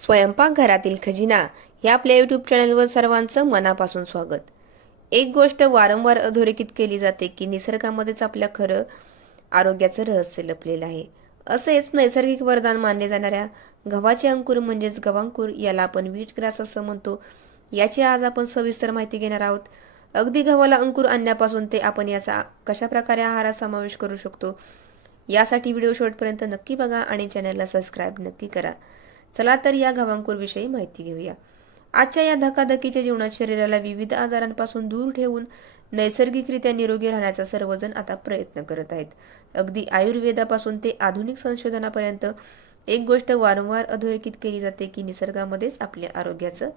स्वयंपाकघरातील खजिना या आपल्या यूट्यूब चॅनलवर सर्वांचं मनापासून स्वागत. एक गोष्ट वारंवार अधोरेखित केली जाते की निसर्गामध्येच आपल्या खरं आरोग्याचं रहस्य लपलेलं आहे. असेच नैसर्गिक वरदान मानले जाणाऱ्या गव्हाचे अंकुर म्हणजेच गव्हांकुर, याला आपण व्हीट ग्रास असं म्हणतो, याची आज आपण सविस्तर माहिती घेणार आहोत. अगदी गव्हाला अंकुर आणण्यापासून ते आपण याचा कशाप्रकारे आहारात समावेश करू शकतो, यासाठी व्हिडिओ शेवटपर्यंत नक्की बघा आणि चॅनलला सबस्क्राईब नक्की करा. चला तर या गव्हांकुर विषयी माहिती घेऊया. आजच्या या धकाधकीच्या जीवनात शरीराला विविध आजारांपासून दूर ठेवून नैसर्गिकरित्या निरोगी राहण्याचा सर्वजण आता प्रयत्न करत आहेत. अगदी आयुर्वेदापासून ते आधुनिक संशोधनापर्यंत एक गोष्ट वारंवार अधोरेखित केली जाते की निसर्गामध्येच आपल्या आरोग्याचं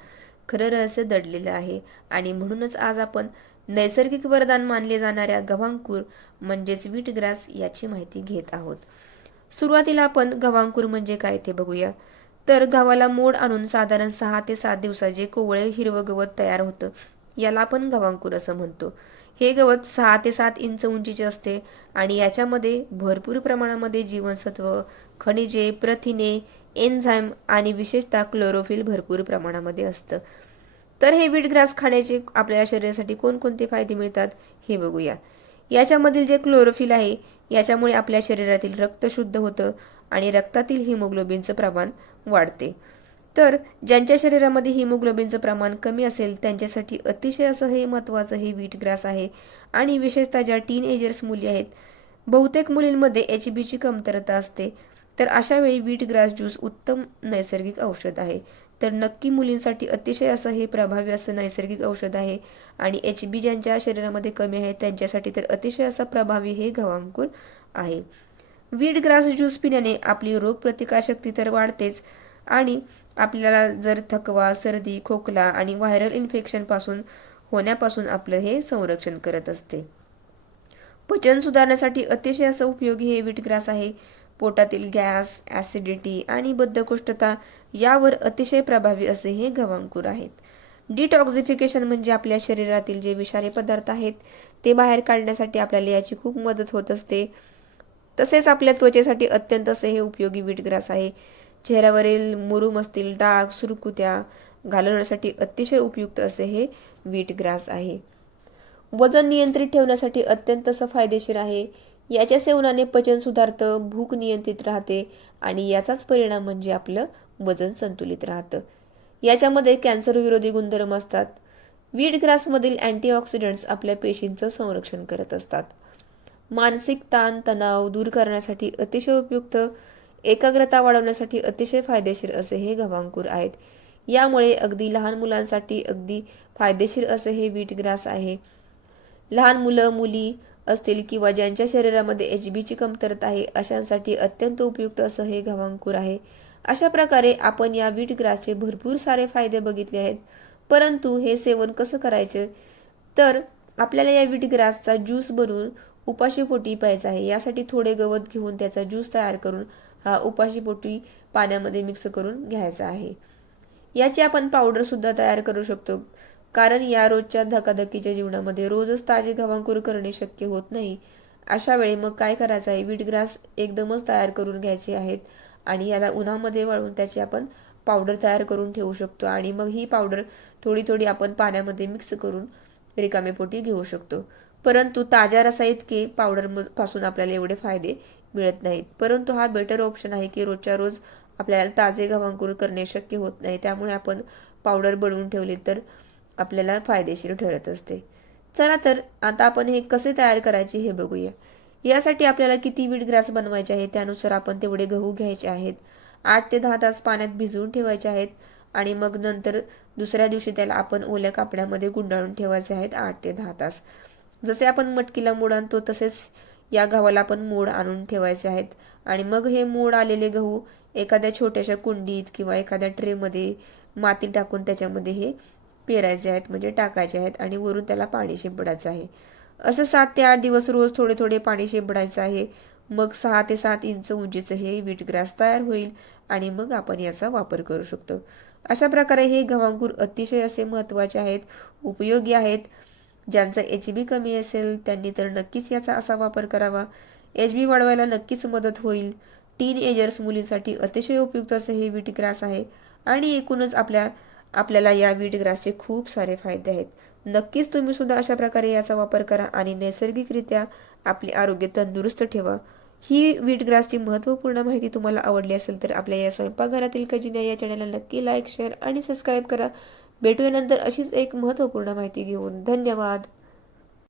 खरं रहस्य दडलेलं आहे. आणि म्हणूनच आज आपण नैसर्गिक वरदान मानले जाणाऱ्या गव्हांकुर म्हणजेच व्हीट ग्रास याची माहिती घेत आहोत. सुरुवातीला आपण गव्हांकुर म्हणजे काय ते बघूया. तर गव्हाला मोड आणून साधारण 6 ते 7 दिवसात जे कोवळे हिरवं गवत तयार होतं, याला आपण गव्हांकुर असं म्हणतो. हे गवत 6 ते 7 इंच उंचीचे असते आणि याच्यामध्ये भरपूर प्रमाणामध्ये जीवनसत्व, खनिजे, प्रथिने, एन्झाईम आणि विशेषतः क्लोरोफिल भरपूर प्रमाणामध्ये असतं. तर हे व्हीट ग्रास खाण्याचे आपल्या शरीरासाठी कोणकोणते फायदे मिळतात हे बघूया. याच्यामधील जे क्लोरोफिल आहे, याच्यामुळे आपल्या शरीरातील रक्त शुद्ध होतं आणि रक्तातील हिमोग्लोबिनचं प्रमाण वाढते. तर ज्यांच्या शरीरामध्ये हिमोग्लोबिनचं प्रमाण कमी असेल त्यांच्यासाठी अतिशय असं हे महत्त्वाचं हे व्हीट ग्रास आहे. आणि विशेषतः ज्या टीनएजर्स मुली आहेत, बहुतेक मुलींमध्ये HBची कमतरता असते, तर अशा वेळी व्हीट ग्रास ज्यूस उत्तम नैसर्गिक औषध आहे. तर नक्की मुलींसाठी अतिशय असं हे प्रभावी असं नैसर्गिक औषध आहे. आणि HB ज्यांच्या शरीरामध्ये कमी आहे त्यांच्यासाठी तर अतिशय असं प्रभावी हे गव्हांकुर आहे. व्हीट ग्रास ज्यूस पिण्याने आपली रोगप्रतिकारशक्ती तर वाढतेच आणि आपल्याला जर थकवा, सर्दी, खोकला आणि व्हायरल इन्फेक्शनपासून होण्यापासून आपलं हे संरक्षण करत असते. पचन सुधारण्यासाठी अतिशय असं उपयोगी हे व्हीट ग्रास आहे. पोटातील गॅस, ॲसिडिटी आणि बद्धकोष्ठता यावर अतिशय प्रभावी असे हे गव्हांकुर आहेत. डिटॉक्झिफिकेशन म्हणजे आपल्या शरीरातील जे विषारी पदार्थ आहेत ते बाहेर काढण्यासाठी आपल्याला याची खूप मदत होत असते. तसेच आपल्या त्वचेसाठी अत्यंत असे हे उपयोगी व्हीट ग्रास आहे. चेहऱ्यावरील मुरूम असतील, डाग, सुरकुत्या घालवण्यासाठी अतिशय उपयुक्त असे हे व्हीट ग्रास आहे. वजन नियंत्रित ठेवण्यासाठी अत्यंत असं फायदेशीर आहे. याच्या सेवनाने पचन सुधारतं, भूक नियंत्रित राहते आणि याचाच परिणाम म्हणजे आपलं वजन संतुलित राहतं. याच्यामध्ये कॅन्सर विरोधी गुणधर्म असतात. व्हीट ग्रासमधील अँटीऑक्सिडंट्स आपल्या पेशींचं संरक्षण करत असतात. मानसिक ताण तणाव दूर करण्यासाठी अतिशय उपयुक्त, एकाग्रता वाढवण्यासाठी अतिशय फायदेशीर असे हे गव्हांकुर आहेत. यामुळे अगदी लहान मुलांसाठी अगदी फायदेशीर असे हे व्हीट ग्रास आहे. लहान मुलं, मुली असतील किंवा ज्यांच्या शरीरामध्ये HBची कमतरता आहे अशांसाठी अत्यंत उपयुक्त असं हे गव्हांकुर आहे. अशा प्रकारे आपण या व्हीट ग्रासचे भरपूर सारे फायदे बघितले आहेत. परंतु हे सेवन कसं करायचे, तर आपल्याला या व्हीट ग्रासचा ज्यूस बनवून उपाशीपोटी प्यायचा आहे. यासाठी थोडे गवत घेऊन त्याचा ज्यूस तयार करून हा उपाशीपोटी पाण्यामध्ये मिक्स करून घ्यायचा आहे. याची आपण पावडर सुद्धा तयार करू शकतो, कारण या रोजच्या धकाधकीच्या जीवनामध्ये रोजच ताजे गव्हांकुर करणे शक्य होत नाही. अशा वेळी मग काय करायचं आहे, व्हीट ग्रास एकदमच तयार करून घ्यायचे आहेत आणि याला उन्हामध्ये वाळून त्याची आपण पावडर तयार करून ठेवू शकतो. आणि मग ही पावडर थोडी थोडी आपण पाण्यामध्ये मिक्स करून रिकामे पोटी घेऊ शकतो. परंतु ताज्या रसाइतके पावडर पासून आपल्याला एवढे फायदे मिळत नाहीत. परंतु हा बेटर ऑप्शन आहे की रोजच्या रोज आपल्याला ताजे गव्हांकुर करणे शक्य होत नाही, त्यामुळे आपण पावडर बनवून ठेवली तर आपल्याला फायदेशीर ठरत असते. चला तर आता आपण हे कसे तयार करायचे हे बघूया. यासाठी आपल्याला किती व्हीट ग्रास बनवायचे आहे त्यानुसार आपण तेवढे गहू घ्यायचे आहेत. 8 ते 10 तास पाण्यात भिजवून ठेवायचे आहेत आणि मग नंतर दुसऱ्या दिवशी त्याला आपण ओल्या कापड्यामध्ये गुंडाळून ठेवायचे आहेत 8 ते 10 तास. जसे आपण मटकीला मोड आणतो तसेच या गव्हाला आपण मोड आणून ठेवायचे आहेत. आणि मग हे मोड आलेले गहू एखाद्या छोट्याशा कुंडीत किंवा एखाद्या ट्रेमध्ये माती टाकून त्याच्यामध्ये हे पेरायचे आहेत, म्हणजे टाकायचे आहेत आणि वरून त्याला पाणी शिंपडायचं आहे. असं 7 ते 8 दिवस रोज थोडे थोडे पाणी शिंपडायचं आहे. मग 6 ते 7 इंच उंचीचं हे व्हीट ग्रास तयार होईल आणि मग आपण याचा वापर करू शकतो. अशा प्रकारे हे गव्हांकुर अतिशय असे महत्त्वाचे आहेत, उपयोगी आहेत. ज्यांचा HB कमी असेल त्यांनी तर नक्कीच याचा असा वापर करावा. HB वाढवायला नक्कीच मदत होईल. टीन एजर्स मुलींसाठी अतिशय उपयुक्त असे हे व्हीट ग्रास आहे आणि एकूणच आपल्याला या वीट ग्रासचे खूप सारे फायदे आहेत. नक्कीच तुम्ही सुद्धा अशा प्रकारे याचा वापर करा आणि नैसर्गिकरित्या आपले आरोग्य तंदुरुस्त ठेवा. ही वीट ग्रासची महत्त्वपूर्ण माहिती तुम्हाला आवडली असेल तर आपल्या या स्वयंपाकघरातील खजिना या चॅनलला नक्की लाईक, शेअर आणि सबस्क्राईब करा. भेटूया नंतर अशीच एक महत्त्वपूर्ण माहिती घेऊन. धन्यवाद.